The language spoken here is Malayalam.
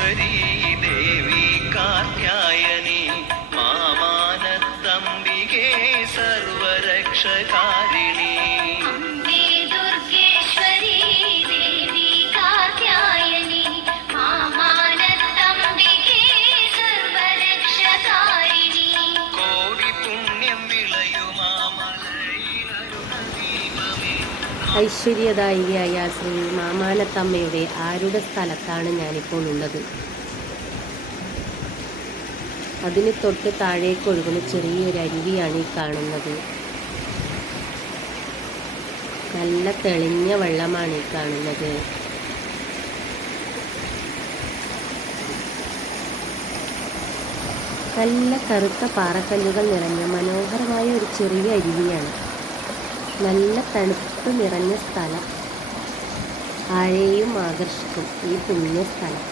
സർവേശ്വരീ ദേവി കാർത്യായനി മാമാനത്തംബികേ സർവരക്ഷകാരിണി ഐശ്വര്യദായികയായ ശ്രീ മാമാനത്തമ്മയുടെ ആരുടെ സ്ഥലത്താണ് ഞാനിപ്പോൾ ഉള്ളത്? അതിന് തൊട്ട് താഴേക്ക് ഒഴുകുന്ന ചെറിയൊരു അരുവിയാണ് ഈ കാണുന്നത്. നല്ല തെളിഞ്ഞ വെള്ളമാണ് ഈ കാണുന്നത്. നല്ല കറുത്ത പാറക്കല്ലുകൾ നിറഞ്ഞ മനോഹരമായ ഒരു ചെറിയ അരുവിയാണ്. നല്ല തണുപ്പ് നിറഞ്ഞ സ്ഥലം. ആരെയും ആകർഷിക്കും ഈ പുണ്യ സ്ഥലം.